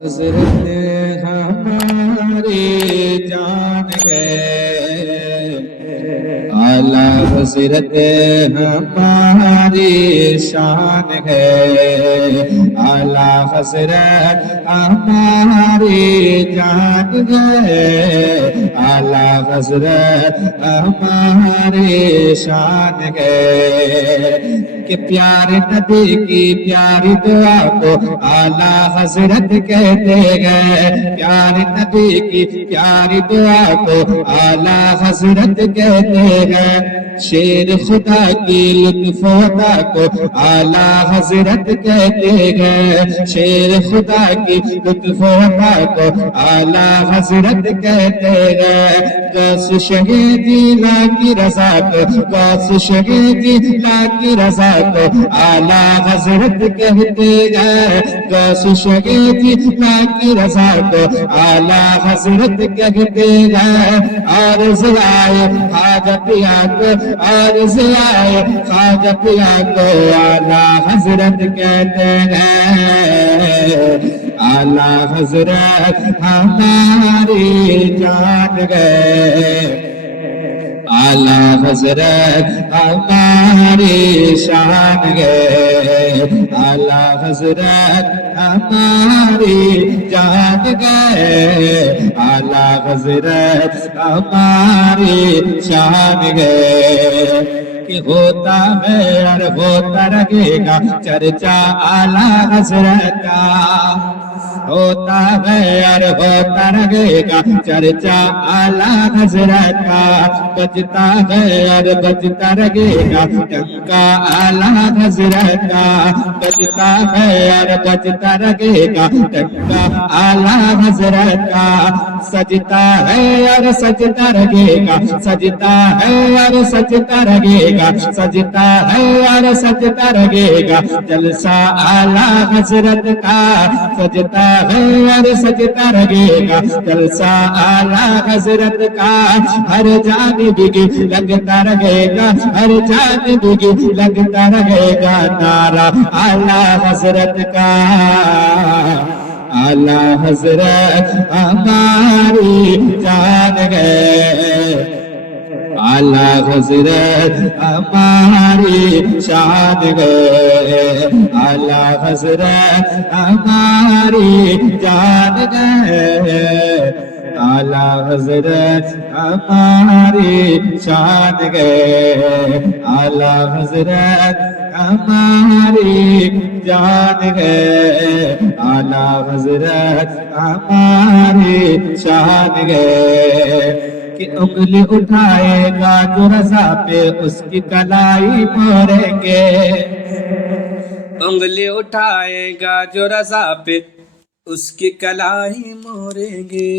حضرت ہماری جان ہے، اعلی حضرت ہماری شان ہے، اعلی حضرت ہماری جان ہے، اعلی حضرت ہماری شان ہے کہ پیارے نبی کی پیاری دعا کو اعلی حضرت کہتے گئے، پیارے نبی کی پیاری دعا کو اعلی حضرت کہتے گئے، شیر خدا کی لطف عطا کو اعلی حضرت کہتے گئے، شیر خدا کی لطف عطا کو اعلی حضرت کہتے گئے، غوث شہید لا کی رضا کو، غوث شہید لا کی رضا کو اعلی حضرت کہتے گئے، غوث شہید لا کی رضا کو اعلی حضرت کہتے گئے، عارض آئے حاجت یا کو، عارض آئے حاجت یا کو اعلی حضرت کہتے ہیں، اعلی حضرت ہماری جان گئے، اعلی حضرت ہماری شان گئے، اعلی حضرت ہماری جان گئے، اعلی حضرت ہماری شان گئے کہ ہوتا ہے اور ہوتا رہے گا چرچا اعلی حضرت کا، ہوتا ہے اور ہوتا رہے گا چرچا اعلی حضرت کا، بجتا ہے اور بجتا رہے گا ڈنکا اعلی حضرت کا، بجتا ہے اور بجتا رہے گا ڈنکا اعلی حضرت کا، سجتا ہے اور سجتا رہے گا، سجتا ہے اور سجتا رہے گا، سجتا ہے اور سجتا رہے گا جلسہ اعلی حضرت کا، سجتا ہے اور سجتا رہے گا جلسہ اعلی حضرت کا، ہر جانب کی لگتا رہے گا، ہر جانب کی لگتا رہے گا نعرہ اعلی حضرت کا، اعلی حضرت ہماری جان گئے، اعلی حضرت ہماری شان گئے، اعلی حضرت ہماری جان گئے، اعلی حضرت ہماری شان گئے، اعلی حضرت ہماری جان گئے، اعلی حضرت ہماری شان گئے کہ انگلی اٹھائے گا جو رضا پہ اس کی کلائی موریں گے، انگلی اٹھائے گا جو رضا پہ اس کی کلائی موریں گے،